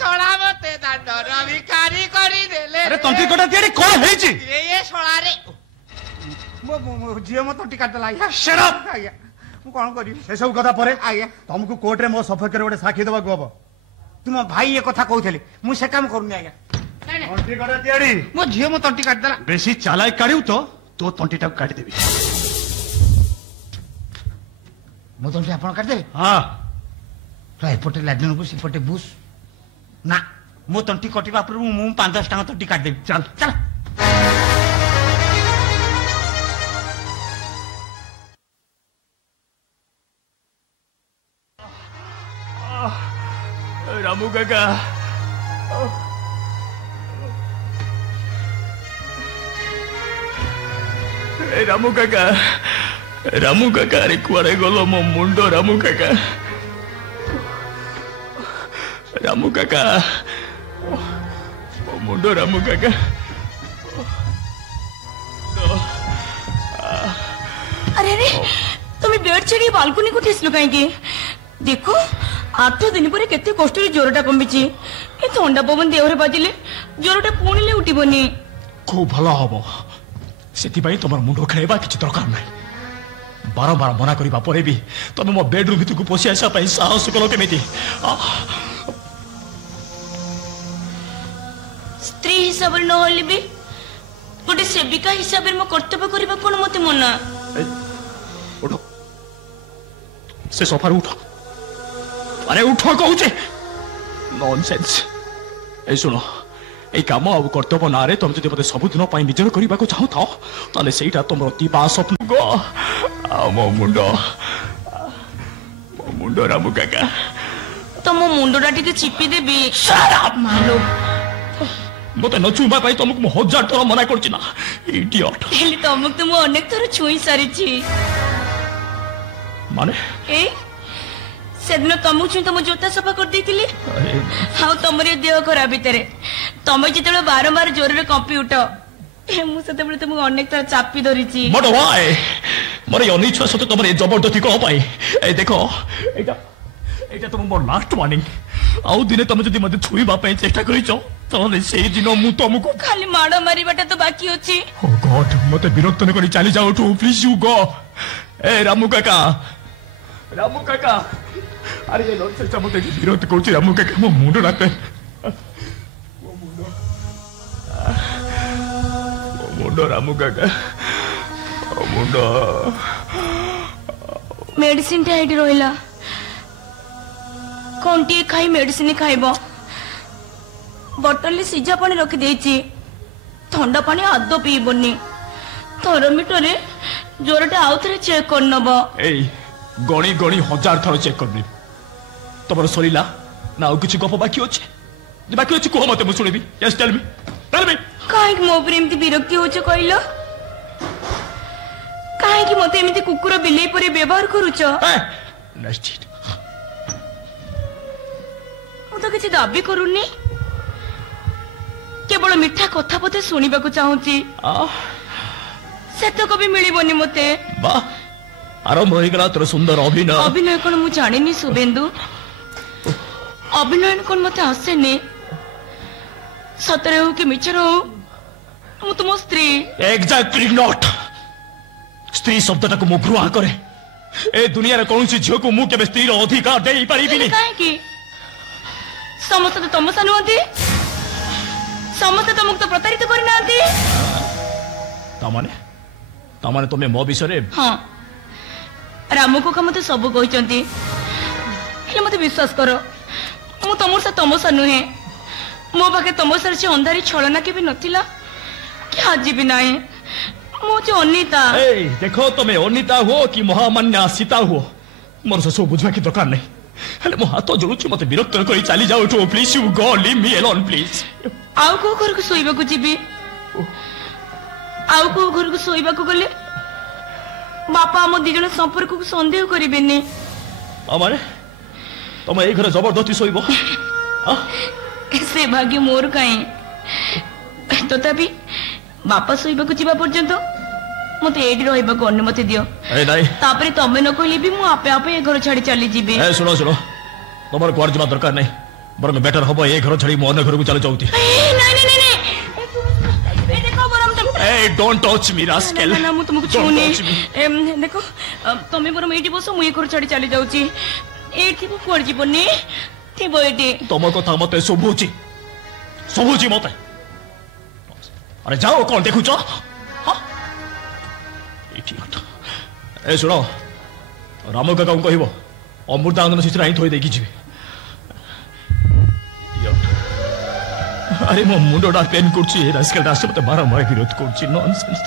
ଶଳା ମତେ ଦାଣ୍ଡର ଭିକାରୀ କରିଦେଲେ। ଆରେ ତଣ୍ଟି କଟା ତିଆରି କଣ ହେଇଛି? ଏ ଶଳାରେ ମୋ ଝିଅ ମୋ ତଣ୍ଟି କାଟିଦେଲା। ଆଜ୍ଞା Shut up! ଆଜ୍ଞା ମୁଁ କଣ କରିବି? ସେସବୁ କଥା ପରେ ଆଜ୍ଞା ତମକୁ କୋର୍ଟରେ ମୋ ସପକ୍ଷରେ ଗୋଟେ ସାକ୍ଷୀ ଦେବାକୁ ହବ। ତୁମ ଭାଇ ଏ କଥା କହୁଥିଲେ, ମୁଁ ସେ କାମ କରୁନି ଆଜ୍ଞା। ତଣ୍ଟି କଟା ତିଆରି ମୋ ଝିଅ ମୋ ତଣ୍ଟି କାଟିଦେଲା। ବେଶୀ ଚାଲାକ କାଢିବୁ ତ ତୋ ତଣ୍ଟିଟାକୁ କାଟିଦେବି। ମୋ ତଣ୍ଟି ଆପଣ କାଟିଦେବେ? ହଁ ଏପଟେ ଲାଟିନ୍ ବୁସ୍ ଏପଟେ ବୁସ୍ ନା, ମୋ ତଣ୍ଟି କଟିବା ପୂର୍ବରୁ ମୁଁ 5-10 ଟଙ୍କା ତଣ୍ଟି କାଟିଦେବି। ଚାଲ ଚାଲ। রামু কাকা রামু কাকা রামু কাকা আরে কুয়াড়ে গেল মো মুন্ড রামু কাকা রামু কাকা মো মুন্ড রামু কাকা अरे अरे तुम्हें बेड छाड़ी बालकनी को ठेसलो कहीं देखो 8 दिन पर केते कष्ट ज्वरटा कमिची ए ठंडा पवन देहरे बाजिले ज्वरटा पुणिले उठिबनी खूब भलो हबो सेति पई तमर मुंडो खेलबा किछ दरकार नै बारंबार मना करिबा परे भी तमे मो बेडरूम भितरକୁ पसी आसा पई साहस कलो केमिति स्त्री हिसाब न होली भी गोटे सेविका हिसाब रे मो कर्तव्य करबा कोन मते मना उठो से सोफा उठो अरे उठो कहूचे नॉनसेंस ए सुनो এই কাম আর কর্তব্য না রে তুমি যদি মতে সবুদিন পাই নিজের করিবাকু চাহুথাও তাহলে সেইটা তোমার দিবা স্বপ্ন গো মো মুন্ড রামু কাকা তো মো মুন্ডটা টিকে চিপি দেবি শাট আপ মালো মতে নচুবা পাই তোমাকে মো 1000 থর মনা করছি না ইডিয়ট হেলি তোমাকে তো মো অনেক থর ছুঁই সারিছি মানে ए सेदिन तुमको छुई तुम जोता सफा कर देथिली हाउ तमरे देह खराब भितरे तमे जितेबे बारंबार जोर रे कंपी उठ मु सेतेबे तुमको अनेक तरह चापी धरिची बट व्हाई मोर अनिच्छा सते तमर ए जबरदस्ती को पाई ए देखो एटा एटा तुम मोर लास्ट वार्निंग आउ दिने तमे जदी मते छुईबा पई चेष्टा करिचो तले सेई दिन मु तुमको खाली माड़ मारिबाटा तो बाकी अछि ओ गॉड मते विरक्त न करी चली जाओ टू प्लीज यू गो ए रामू काका अरे ये लोग से मते विरोध करछि रामू काका मो मुंडो नाते मुंडो रामू काका ओ मुंडो मेडिसिन टा एडी रोइला कोनटी खाई मेडिसिन खाइबो बोतल ले सिजा पानी रखि देछि ठंडा पानी आदो पीबोनी थर्मोमीटर रे जोरटा आउथरे चेक करनबो ए गणी गणी 1000 थर चेक करबी तमर सरीला ना किछ गप बाकी अछि को मते मु सुनिबी यस टेल मी काहे मो प्रेम ती विरक्ति होछ कहलो काहे कि मते एमिति कुकुर बिलेई परे व्यवहार करूछ नष्ट मु तो किछ दाबी करूनी केवल मिठा कथा पते सुनिबा को चाहूची सेतो कभी मिलिबोनी मते वाह आरंभ हो गला तोर सुंदर अभिनय कोन मु जानिनी सुबेंदु अभिनय कोन मते आसेनी सतरे हो कि मिछर हो मु तुम स्त्री एग्जैक्टली नॉट स्त्री शब्दटा को मु ग्रहण करे ए दुनिया रे कोनसी झियो को मु केबे स्त्री रो अधिकार देई परिबिनी काहे कि समस्त तो तुम सनुंती समस्त तुमको तो प्रतारित करनांती तमाने तुमे मो विषय रे हां रामू को मते सब कहचंती हेले मते विश्वास करो मु तुमर से तमसा नुहे मो पाखे तमसार से अंधारी छलना के भी नथिला कि आज भी नाही मो जो अनिता ए देखो तुमे अनिता हो कि महामान्या सीता हो मोर से सब बुझवा की दरकार नहीं हेले मो हाथ जोड़ुची मते विरक्त करी चली जाओ टू please you go leave me alone please आउ को घर को सोइबा को जीबी आउ को घर को सोइबा को गले बापा हम दी जण संपर्क को संदेह करिबेनी माने तुम ए घर जबरदस्ती सोइबो से भाग्य मोर काई तथापि बापा सोइबा को जीवा पर्यंत मते एडी रहइबा को अनुमति दियो ए नाही तापरे तमे न कहले भी मु आपे आपे ए घर छाड़ी चली जीबी ए सुनो तुमर कोर जमा दरकार नहीं बरं बेटर हबो ए घर छड़ी मो अन्य घर को चले जाउती ए डोंट टच मी रास्केल ना मु तुमको छूनी देखो तमे बरम एठी बसो मु ए घर छड़ी चली जाउची एठी को कोर जीवनी थिबो एठी तुम कथा मते सुबुची मते अरे जाओ कौन देखुच ए सुनो राम काका को कहबो अमृतानंद शिशुर ही थोई देखी जीवे अरे मो मुंडा पेन करछि रास्केल रास्ते मते बारंबार विरोध करछि नॉनसेंस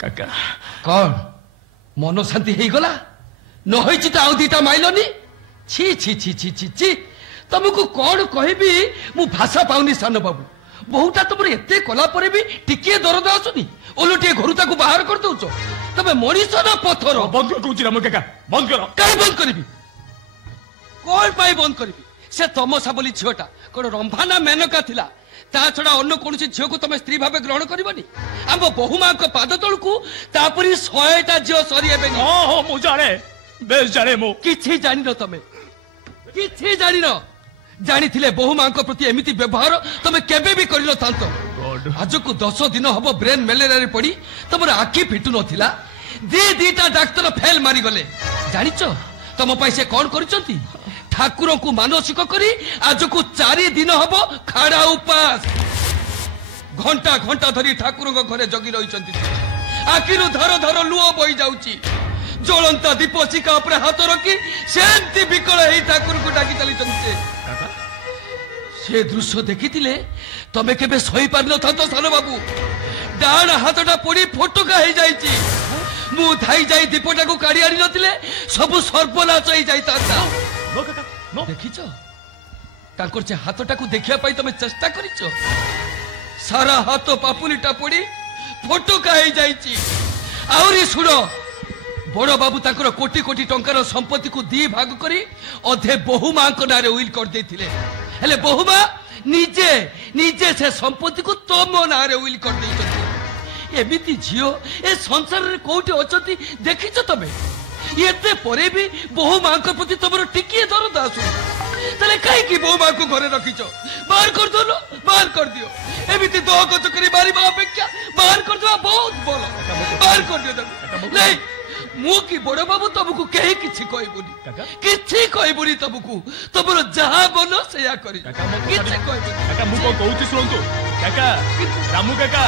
काका कौन मन शांति हो गला न होइछि त आउ दीटा माइलोनी छी छी छी छी छी छी तुमको कौन कहबी मु भाषा पाउनी सान बाबू बहुटा तुम एते कला परे भी टिके दरद आसुनी ओलटे घर ताकू बाहर कर दउछ तबे मनीष ना पत्थर बंद कर कहूची राम काका बंद करो काई बंद करबी कोन पाई बंद करबी से तमसा बोली झियोटा कोन रंभाना मेनका थिला ता छड़ा अन्य कोनसी झियो को तमे स्त्री भाबे ग्रहण करबनी आम बहुमा को पाद तळकू तापरी 100टा झियो सरी हेबे हो हो मु जाने बेस जाने मु किछि जानि न तमे किछि जानि न जानी थिले बहुमा को प्रति एमिति व्यवहार तमे केबे भी करिलो तांतो आज को 10 दिन हबो ब्रेन मैलेरिया रे पड़ी तमर आखी फिटु नथिला दीटा डाक्टर फेल मारी गले जानिचो तम पाई से कोन करिसंती ठाकुर को मानसिक करी आज को 4 दिन हबो खाड़ा उपास घंटा घंटा धरी ठाकुर को घरे जगी रहिसंती आखिरु धर धर लुओ बही जाउची ज्वलंता दीप शिखा ऊपर हाथ रखी सेंती विकल हे ठाकुर को डाकी चली चंते से दृश्य देखिथिले तमे केबे सही पार न थातो सानो बाबू डाण हाथटा पड़ी फोटका हे जाईची मु धाई जाई दीपटा को काढी आनी नथिले सब सर्वनाश हे जाई ताता नो काका नो देखिछो तांकर जे हाथटा को देखिया पाई तमे चेष्टा करिछो सारा हाथ पापुलीटा पड़ी फोटका हे जाईची आउरी सुनो बड़ बाबू तांकर कोटी कोटी टंकार संपत्ति को दी भाग करी अधे बहुमा को नारे उइल कर देथिले हेले बहुमा निजे निजे से संपत्ति को तम नारे उइल कर देइछथि एमिति झियो ए संसार रे कोठी अछथि देखिछ तबे एते परे भी बहुमा को प्रति तमरो टिकिए दरद आसु तले काई की बहुमा को घरे रखिछ बाहर कर दो बाहर कर दियो एमिति दो गच करी मारी अपेक्षा बाहर कर दो बहुत बोलो बाहर कर दियो नहीं मु की बड़ बाबू तुमको कहीं किछि कहबुनी किछि कहबुनी तुमको तुमरो जहां बनो सेया करी किछि कहबुनी काका मु को कहूची सुनतु काका रामू काका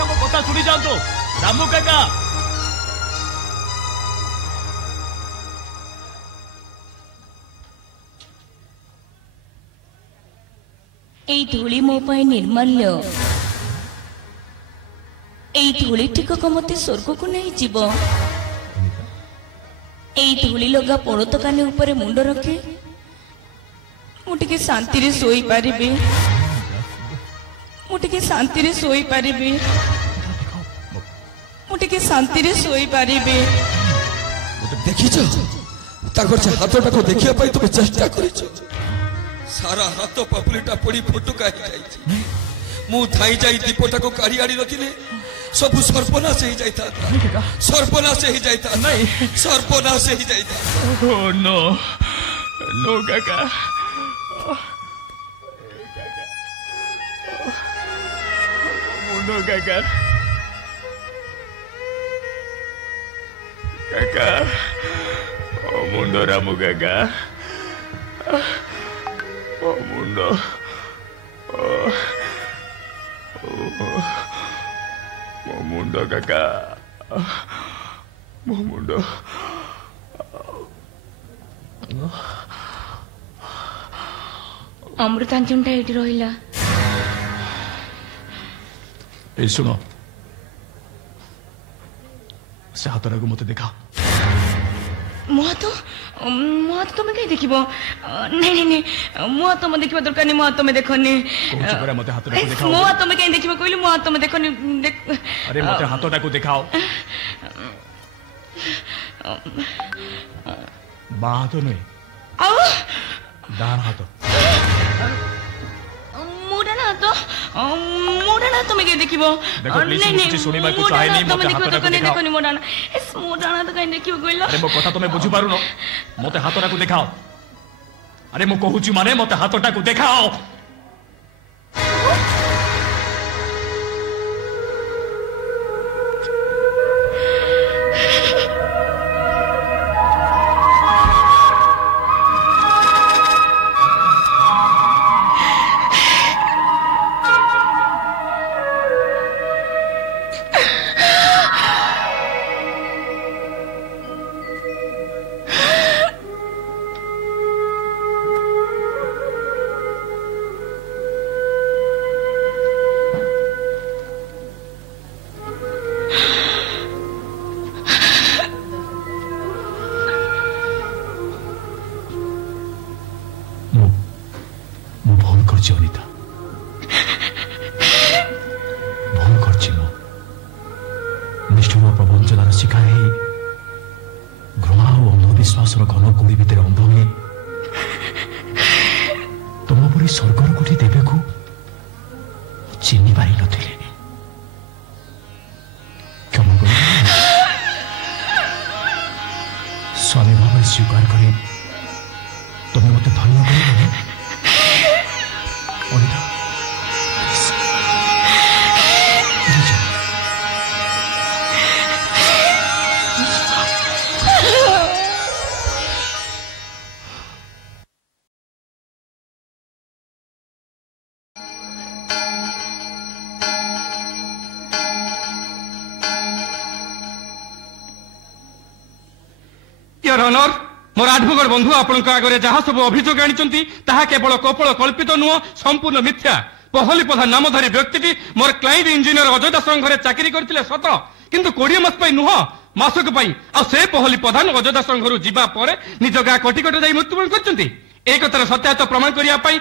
हम कथा सुनी जातो रामू काका एई धूली मो पाई निर्मल्य एई धूली टिकक मते स्वर्ग को नहीं जीव एई धूली लगा पड़त कानी ऊपर मुंड रखे मुटिके शांति रे सोई पारिबे मुटिके शांति रे सोई पारिबे मुटिके शांति रे सोई पारिबे देखिछो ताकर जे हाथटा को देखिया पाई तुम चेष्टा करिछो सारा हाथ पापुलीटा पड़ी फोटका ही जाई मु थाई जाई दीपटा को काढी आडी रथिले सब सर्वनाश ही जाइता सर्वनाश ही जाइता नहीं सर्वनाश ही जाइता ओ नो नो काका मुंडो काका काका ओ मुंडो रामू काका ओ मुंडो मुंडो काका मुंडो अमृतांजनटा एठी रहिला ए सुनो से हाथरा को मते देखा मुआ तो तुम्हें कहीं देखिबो नहीं नहीं मुआ तो मैं देखिबो दरकार नहीं मुआ तो मैं देखनी कोच करे मते हाथरा को देखाओ मुआ तो मैं कहीं देखिबो कहली मुआ तो मैं देखनी अरे मते हाथटा को दिखाओ ବାଁ ହାତ ନୁହେଁ ଆଉ ଡାହାଣ ହାତ। ମୋ ଡାହାଣ ହାତ ତମେ କିଏ ଦେଖିବ? ଦେଖ ପ୍ଲିଜ ମୁଁ କିଛି ଶୁଣିବାକୁ ଚାହେଁନି ମୋତେ ହାତଟାକୁ ଦେଖାଅ। ଦେଖନି ମୋ ଡାହାଣ ହାତ କାଇଁ ଦେଖିବ କହିଲ? ଆରେ ମୋ କଥା ତମେ ବୁଝିପାରୁନ ମୋତେ ହାତଟାକୁ ଦେଖାଅ। ଆରେ ମୁଁ କହୁଛି ମାନେ ମୋତେ ହାତଟାକୁ ଦେଖାଅ। ଅନିତା ଭୁଲ କରିଛି ମୁଁ ନିଷ୍ଠୁର ପ୍ରବଞ୍ଚନାର ଶିକାର ହେଇ ଘୃଣା ଓ ଅନ୍ଧବିଶ୍ୱାସର ଘନ କୁଡ଼ି ଭିତରେ ଅନ୍ଧ ହୋଇ ତୁମ ପରି ସ୍ୱର୍ଗର କୋଠି ଦେବେକୁ ଚିହ୍ନି ପାରିନଥିଲି। କ୍ଷମା କରି ସ୍ୱାମୀ ଭାବରେ ସ୍ୱୀକାର କରି ତୁମେ ମୋତେ ଧନ୍ୟ କରିବ ଅନିତା। योर ऑनर मोर एडवोकेट बंधु आपन आगे जहाँ सब अभियोग आनी केवल कपल कल्पित नुह संपूर्ण मिथ्या। पहली प्रधान नामधारी व्यक्ति मोर क्लाइंट इंजीनियर अजय दास घरे चाकरी करते सत किंतु 20 मास नुह मासक से पहली प्रधान अजय दास घर जावा निज गाँ कटिकट जा मृत्युवरण कर सत्यात प्रमाण करने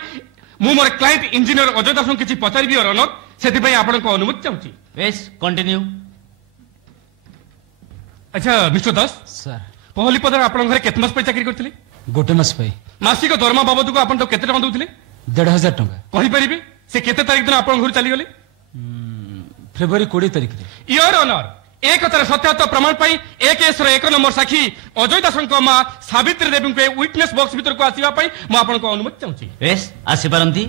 मु मोर क्लाइंट इंजीनियर अजय दास किसी पचारि योर ऑनर से आपण अनुमति चाहूँगी। Yes continue. अच्छा मिस्टर दास सर पहली प्रधान आपण घरे केत मास चाकरी करते? गोटे मास मासिक दरमा बाबद को आपण केते टका दउथिले? 1500 टका। कहि परिबे से केते तारिख दिन आपण घर चली गले? फेब्रुआरी 20 तारिख रे। योर ऑनर एक तरह सत्यात प्रमाण पाई ए केस रो 1 नंबर साक्षी अजय दासंक मा सावित्री देवी के विटनेस बॉक्स भीतर को आसीबा पई म आपण को अनुमति चाहूची। यस आसी पारंती।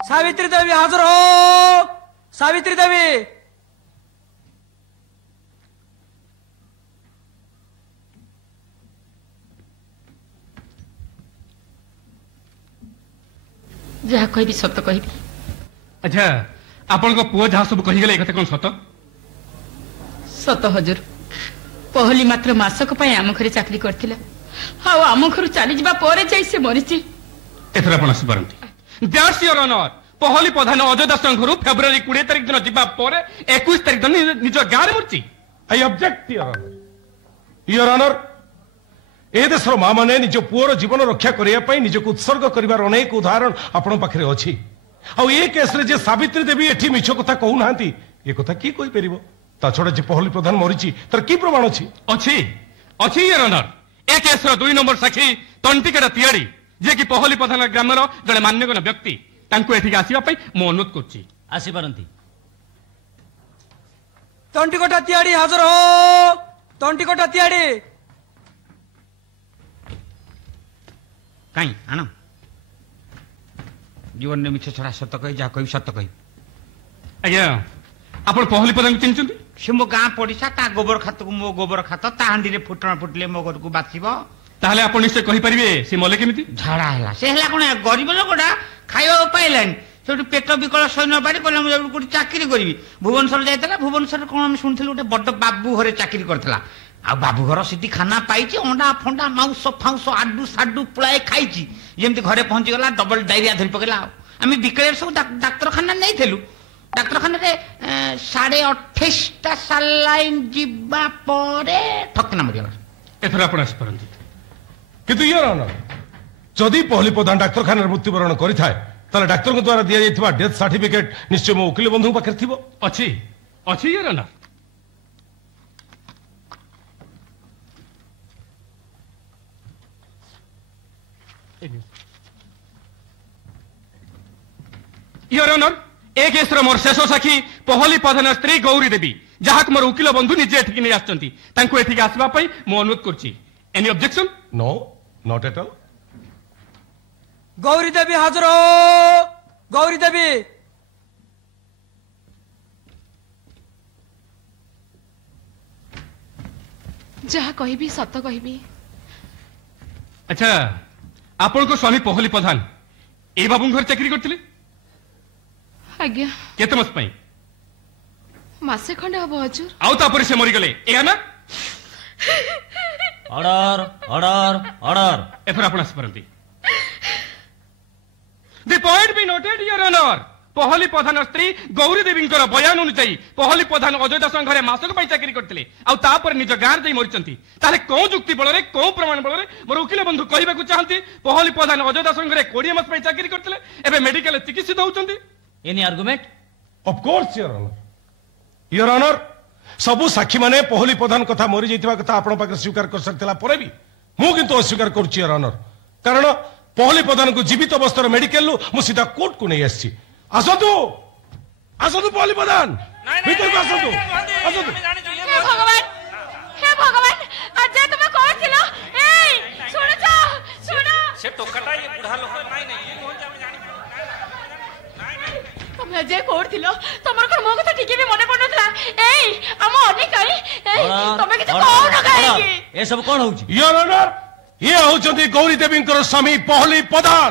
सावित्री देवी हाजिर हो। सावित्री देवी जहाँ कहबी सत कहबी। अच्छा आपण को पुओ जहाँ सब कहि गेले एकते कोन सत? सत हजूर पहली मात्र मासक पई आम घरे चाकरी करथिला हाउ आम घर चली जिबा परे जाई से मरिची। एथर आपण आसी पारंती। दैट्स योर ऑनर पहली प्रधान अजय दास घर फेब्रुआरी 20 तारिख दिन जिबा परे 21 तारिख दिन निज गाँ रे मरची। आई ऑब्जेक्ट योर ऑनर ए देशर माँ मैंने निज पुओर जीवन रक्षा करने निजक उत्सर्ग कर अनेक उदाहरण आपण पाखे अच्छी आ केस रे जे सावित्री देवी एठी मिछ कथा कहूना ये कथा किए कहि परिबो? ता छड़ा जे पहली प्रधान मरीची तर की प्रमाण अछि? अछि अछि योर ऑनर ए केस रो 2 नंबर साक्षी तंटिकेटा तियाड़ी जे कि पहली प्रधान ग्रामर जड़े मान्यगण व्यक्ति तांको एठी आसीबा पई मो अनुरोध करछि। आसी पारंती। तंटिकोटा तियाड़ी हाजिर हो। तंटिकोटा तियाड़ी कहीं आना जीवन में मिछ छड़ा सत कही जहाँ कही सत कही। आज्ञा आपण पहली प्रधान चिन्हचंती? से मो गाँ पड़िशा ता गोबर खात को मो गोबर खात ता हांडी रे फुटण फुटले मो घर को बासीबो। ताहले आपण निश्चय कहि परिबे से मले केमिति? झाड़ा हैला से हैला कोन गरीब लोकटा खाइबा पाइलानी सेठु पेट विकल सही न पारि कहला मु कोठी चाकरी करबी। भुवनेश्वर जायतला भुवनेश्वर कोन हम सुनथिलु गोटे बड बाबू घरे चाकरी करथला आ बाबू घर सिटी खाना पाइछि अंडा फंडा माउस फाउस आडू साडू पुलाए खाइछि जेमति घरे पहुंची गला डबल डायरिया धरि पकेला। आमी बिकलेर सब डाक्टर खाना नै थेलु डाक्टर खाना रे 28.5 टा सालाइन जिबा परे ठकना मरिया। एथर आपण आसी परंती। किंतु योर ऑनर जदि पहली प्रधान डाक्तरखाना मृत्युवरण करिथाय ताले डाक्टर द्वारा दिया जायथिबा डेथ सर्टिफिकेट निश्चय मो वकील बंधु पाखे थिबो? अछि अछि योर ऑनर। योर ऑनर ए केस मोर शेष साक्षी पहली प्रधान स्त्री गौरी देवी जहाक मोर वकिल बंधु निजे एठिक नहीं आछंती तांको एठिक आसबा पई मो अनुरोध करछि any objection no not at all Gauri Devi हाजर हो गौरी देवी जहा कहबी सत कहबी अच्छा आपण को स्वामी पहली प्रधान ए बाबू घर चाकरी करथिले आज्ञा केते मास पई मासे खंडे हबो हजूर आउ तापर से मरि गले ए ना ऑर्डर ऑर्डर ऑर्डर एफर आपण आस परंती the point be noted your honour पहली प्रधान स्त्री गौरी देवी बयान अनुसार पहली प्रधान अजय दास घरे मासक पई चाकरी करथिले आ तापर निज गार दे मरिचंती ताले को जुक्ति बल रे को प्रमाण बल रे मोर वकील बंधु कहबा को चाहंती पहली प्रधान अजय दास घरे 20 मास पई चाकरी करथिले एबे मेडिकल चिकित्सित होउचंती any argument of course your honour सबु साक्षी माने पहली प्रधान कथा मरी जाइतिबा कथा आपण पाखे स्वीकार कर सकतला परे भी मु किंतु अस्वीकार करछि योर ऑनर कारण पहली प्रधान को जीवित अवस्था मेडिकल मु सीधा कोर्ट को नहीं आसी आसतु आसतु पहली प्रधान भीतर को आसतु आसतु हे भगवान आज तुम कोन थिलो ए सुन जा सुन से टोकाटा ये बुढ़ा लोक नाही नाही ये कोन जामे जानि तुम जे कोड थिलो तमर कोन मो कथा ठीक भी मने पडनथला ए हम अने काई तमे किछ कोन काई ए सब कोन होउची योर ऑनर ये होचंती गौरी देवी स्वामी पहली प्रधान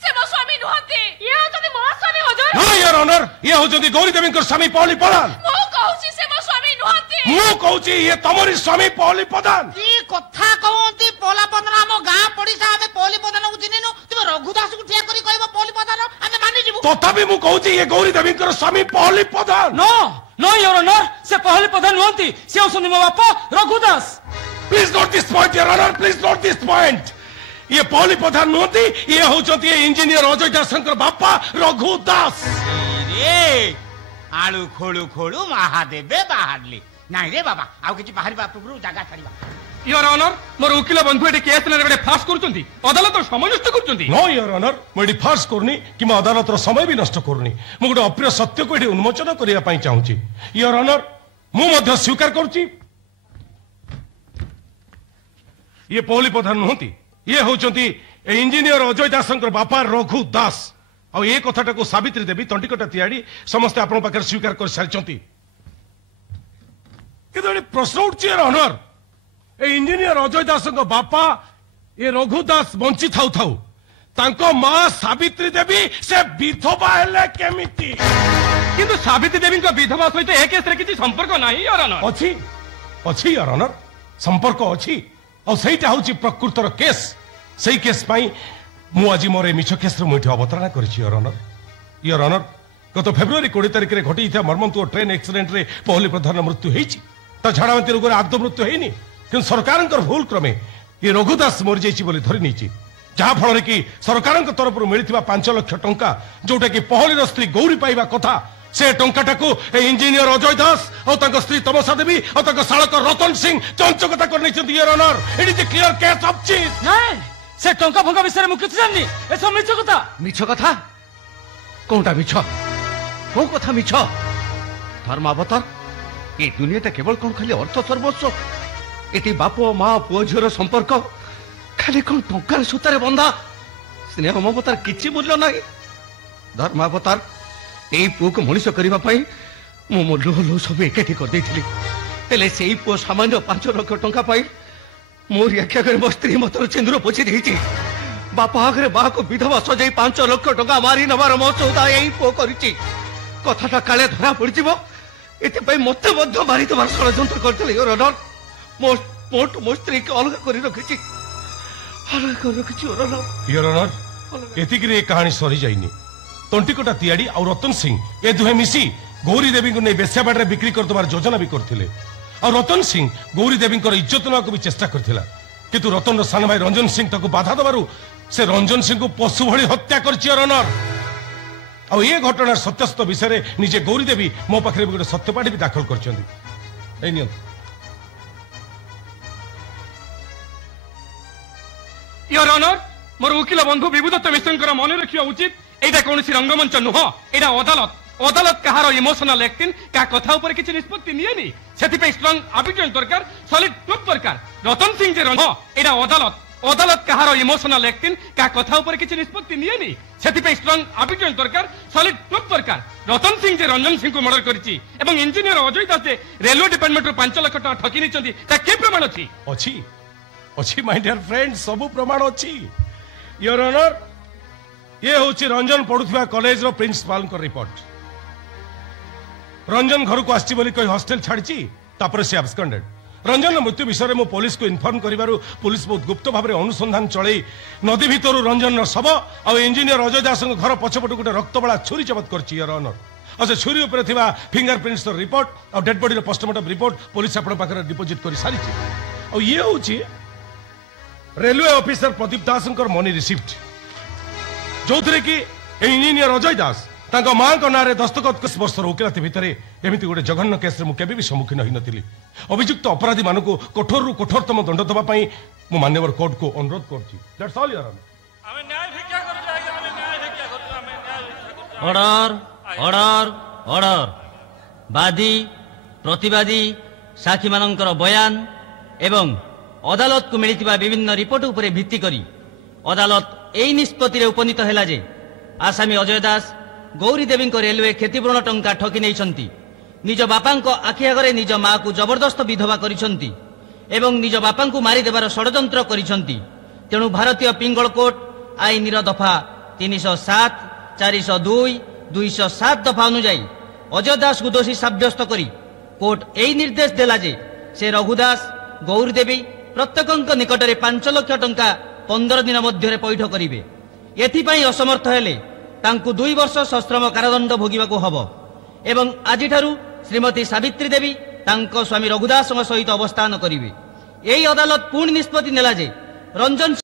से मो स्वामी नहते ये होचंती मो स्वामी हजूर नो योर ऑनर ये होचंती गौरी देवी स्वामी पहली प्रधान मो कहूची से मो स्वामी नहते मु कहूची ये तमरी स्वामी पहली प्रधान की कथा कहंती पोला पदन हम गां पड़िसा हमें पहली प्रधान को चिनिनु तुम रघुदास को ठिया करी कहबो पहली प्रधान हमें मानि जीवु तथापि मु कहूची ये गौरी देवी स्वामी पहली प्रधान नो नो योर ऑनर से पहली प्रधान नहंती से होसनी मो बापा Raghudas please note this point your honour please note this point ये पहली प्रधान नहंती ये होचंती इंजीनियर अजय दासंकर बापा रघुदास रे आलू खोलू खोलू महादेवे बाहरली नाही रे बाबा आउ किछि बाहरी बापूरु जागा छाड़ीबा योर ऑनर मोर वकील बंधु एटी केस ने फास्ट करचंती अदालत समय नष्ट करचंती नो योर ऑनर मोडी फार्स करनी कि अदालत समय भी नष्ट करनी मु गोटे अप्रिय सत्य को एटी उन्मोचन करिया पई चाहूची योर ऑनर मु मध्य स्वीकार करूची ये पहली प्रधान नहंती ये होचंती इंजीनियर अजय दासंकर बापा रघु दास आ ये कथाटा को सावित्री देवी तंटिकटा तियाड़ी समस्त आपण पाखर स्वीकार कर सारिचंती किदे प्रश्न उठची योर ऑनर ए इंजीनियर अजय दासंकर बापा ये रघु दास बंची थाउ थाउ तांको मां सावित्री देवी से विधवा हेले केमिति किंतु सावित्री देवी को विधवा सहित ए केस रे किछि संपर्क नाही योर ऑनर अछि अछि योर ऑनर संपर्क अछि और सहीटा होची प्रकृतर केस सही केस पाई मु आज मोर मिछ केस रे मुठी अवतारणा करछि योर ऑनर गत फेब्रुआरी 20 तारिख रे घटी था मर्मन्तु ट्रेन एक्सीडेंट रे पहली प्रधान मृत्यु हेछि ता झाड़ावांती रोग रे आदो मृत्यु हेनी कि सरकारंकर भूल क्रमे ये रघुदास मरि जाइछि बोली धरि नीछि जहा फल कि सरकारंक तरफ मिलिथिबा 5 लाख टंका जोटा कि पहली स्त्री गौरी पाइबा कथा से टंकाटा को इंजीनियर अजय दास और तांको स्त्री तमसा देवी और तांको सालक रतन सिंह चंचकता कर नैछंती your honour it is a clear case of cheat नहीं से टंका फंका विषय में किछ जाननी ए सब मिछ कथा कोनटा मिछ को कथा मिछ धर्मावतार ए दुनियाटा केवल कोन खाली अर्थ सर्वस्व एटी बापो मां पुओ झियर संपर्क खाली कोन टंकार सूतारे बंधा स्नेह ममतार किछि मूल्य नाही धर्मावतार ए पुओ को मनुष्य करबा पई मो मो लो सब एकाठी कर देथिली तेले सेई पुओ सामान्य 5 लाख टंका पाई मोर व्याख्या कर मो स्त्री मतर चंद्र पोछि देछि बापा आगरे बा को विधवा सजाई 5 लाख टंका मारी नबार मो चौदा एई पुओ करिछि कथाटा काले धरा पड़िजिबो एते पई मते मध्य मारी तबार षडयंत्र करथले योर ऑनर मो स्त्री के अलग करी रखिछि योर ऑनर एतिकरे कहानी सरी जाइनी तंटिकटा तियाड़ी और रतन सिंह ए दुहे मिसी गौरी देवी को नहीं बेस्याबाड़ बिक्री करदबार योजना भी करथिले और रतन सिंह गौरी देवी इज्जत ना को भी चेष्टा करथिला किंतु रतन सान भाई रंजन सिंह ताको बाधा दबारु से रंजन सिंह को पशु भली हत्या करछि योर ऑनर और ये घटना सत्यस्त विषय निजे गौरी देवी मो पाखरे भी गोटे सत्यपाठी भी दाखल करछंदी ए नियम योर ऑनर मोर वकिल बंधु विभुदत्त मिश्र मन रखा उचित एटा कौन रंगमंच नुह एटा अदालत अदालत कहार इमोशनल एक्टिंग क्या कथा ऊपर किसी निष्पत्ति नियेनी सेथिपे स्ट्रांग एविडेंस दरकार सॉलिड प्रूफ दरकार रतन सिंह जे रंग एटा अदालत अदालत कहार इमोशनल एक्टिंग क्या कथा ऊपर किसी निष्पत्ति नियेनी सेथिपे स्ट्रांग एविडेंस दरकार सॉलिड प्रूफ दरकार रतन सिंह जे रंजन सिंह को मर्डर करिछि एवं इंजीनियर अजय दास जे रेलवे डिपार्टमेंट रो 5 लाख टका ठकी निचंती ता के प्रमाण अछि अछि अछि माय डियर फ्रेंड सब प्रमाण अछि योर ऑनर ये होछि रंजन पढुथबा कॉलेज रो प्रिंसिपल को रिपोर्ट रंजन घर को आछि बोली कोई हॉस्टल छाड़छि तापर से एब्सकॉन्डेड रंजन मृत्यु विषय में पुलिस को इन्फॉर्म करिवारु पुलिस बहुत गुप्त भाव अनुसंधान चले नदी भितर रंजन शव आ इंजीनियर अजय दास घर पछपट गोटे रक्तबला छुरी जबत करछि योर ऑनर और से छुरी ऊपर थिबा फिंगरप्रिंट्स रिपोर्ट और डेड बॉडी रो पोस्टमार्टम रिपोर्ट पुलिस आपण पाखरे डिपोजिट करि सारिछि और ये होछि रेलवे ऑफिसर प्रदीप दास मनी रिसिप्ट जो थे कि इंजीनियर अजय दास तांको मां को नारे दस्तखत 10 वर्ष वकिलाती भितर एमती गोटे जघन्य केस मुझे भी सम्मुखीन होई नथिली अभियुक्त अपराधी मान को कठोर रु कठोरतम दंड दबा पई मु माननीय कोर्ट को अनुरोध करछि that's all your order order order वादी प्रतिवादी साक्षी मानकर बयान एवं अदालत को मिलिथिबा विभिन्न रिपोर्ट उपरे भित्ति करी अदालत एई निष्पत्ति रे उपनीत हैला जे आसामी अजय दास गौरी देवी को रेलवे क्षतिपूरण टंका ठकी नहीं निज बापा आखि आगे निज माँ को जबरदस्त विधवा करिसंती एवं निज बापा को मारिदेवार षड्यंत्र करिसंती तेणु भारतीय पिंगल कोर्ट आईन दफा 307 402 207 दफा अनुजाई अजय दास को दोषी साब्यस्त करी कोर्ट यही निर्देश देला जे से रघुदास गौरी देवी प्रत्येक निकट में 5 लाख टंका 15 दिन मध्य पैठ करेंगे एथिपाई असमर्थ हेले तांकु 2 वर्ष सश्रम कारादंड भोगिबाकू हबो एवं आजि ठारू श्रीमती सावित्री देवी तांको स्वामी रघुदास सहित अवस्थान करिवे एई अदालत पूर्ण निष्पत्ति नेला जे रंजन